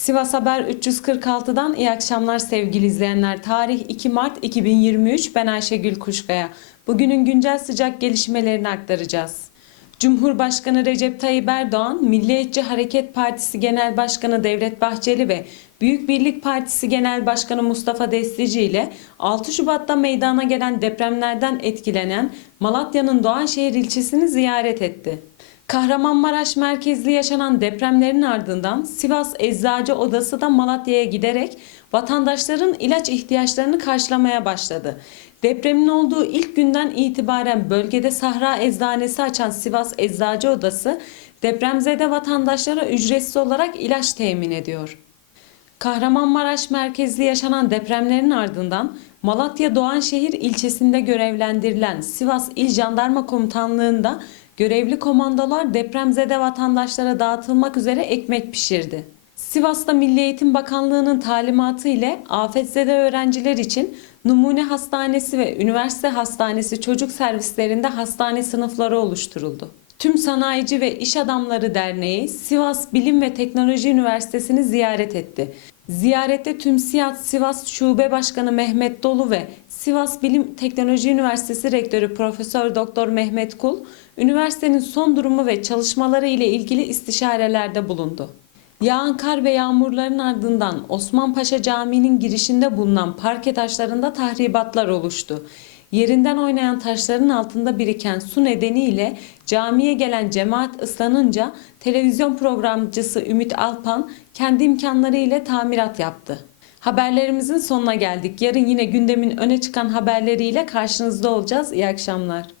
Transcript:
Sivas Haber 346'dan iyi akşamlar sevgili izleyenler. Tarih 2 Mart 2023. Ben Ayşegül Kuşkaya. Bugünün güncel sıcak gelişmelerini aktaracağız. Cumhurbaşkanı Recep Tayyip Erdoğan, Milliyetçi Hareket Partisi Genel Başkanı Devlet Bahçeli ve Büyük Birlik Partisi Genel Başkanı Mustafa Destici ile 6 Şubat'ta meydana gelen depremlerden etkilenen Malatya'nın Doğanşehir ilçesini ziyaret etti. Kahramanmaraş merkezli yaşanan depremlerin ardından Sivas Eczacı Odası da Malatya'ya giderek vatandaşların ilaç ihtiyaçlarını karşılamaya başladı. Depremin olduğu ilk günden itibaren bölgede Sahra Eczanesi açan Sivas Eczacı Odası depremzede vatandaşlara ücretsiz olarak ilaç temin ediyor. Kahramanmaraş merkezli yaşanan depremlerin ardından Malatya Doğanşehir ilçesinde görevlendirilen Sivas İl Jandarma Komutanlığı'nda görevli komandolar depremzede vatandaşlara dağıtılmak üzere ekmek pişirdi. Sivas'ta Milli Eğitim Bakanlığı'nın talimatı ile afetzede öğrenciler için Numune Hastanesi ve Üniversite Hastanesi çocuk servislerinde hastane sınıfları oluşturuldu. Tüm Sanayici ve İş Adamları Derneği Sivas Bilim ve Teknoloji Üniversitesi'ni ziyaret etti. Ziyarette tüm SİAD Sivas Şube Başkanı Mehmet Dolu ve Sivas Bilim Teknoloji Üniversitesi Rektörü Profesör Doktor Mehmet Kul, üniversitenin son durumu ve çalışmaları ile ilgili istişarelerde bulundu. Yağan kar ve yağmurların ardından Osmanpaşa Camii'nin girişinde bulunan parke taşlarında tahribatlar oluştu. Yerinden oynayan taşların altında biriken su nedeniyle camiye gelen cemaat ıslanınca televizyon programcısı Ümit Alpan kendi imkanları ile tamirat yaptı. Haberlerimizin sonuna geldik. Yarın yine gündemin öne çıkan haberleriyle karşınızda olacağız. İyi akşamlar.